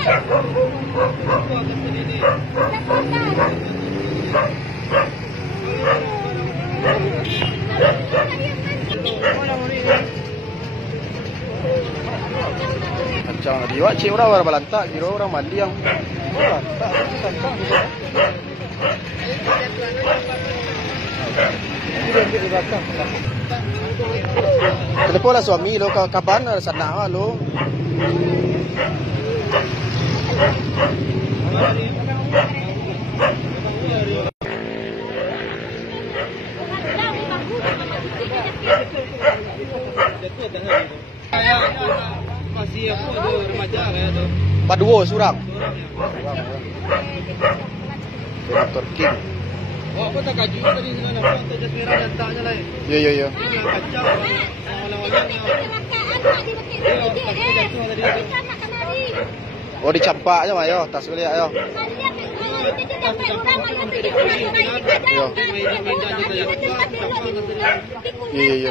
Kacang diwak cik orang balantak kira orang mandi yang balantak kacang telepon lah suami lo kapan sana lo masih aku ada remaja kayak tu. Paduo surang. Dr. King. Oh, aku tak kaji tadi dengan apa tu jas merah dan taknya lah. Ya. Kacau. Oh dicampak aja mah yo, tas beli ayo. Iya.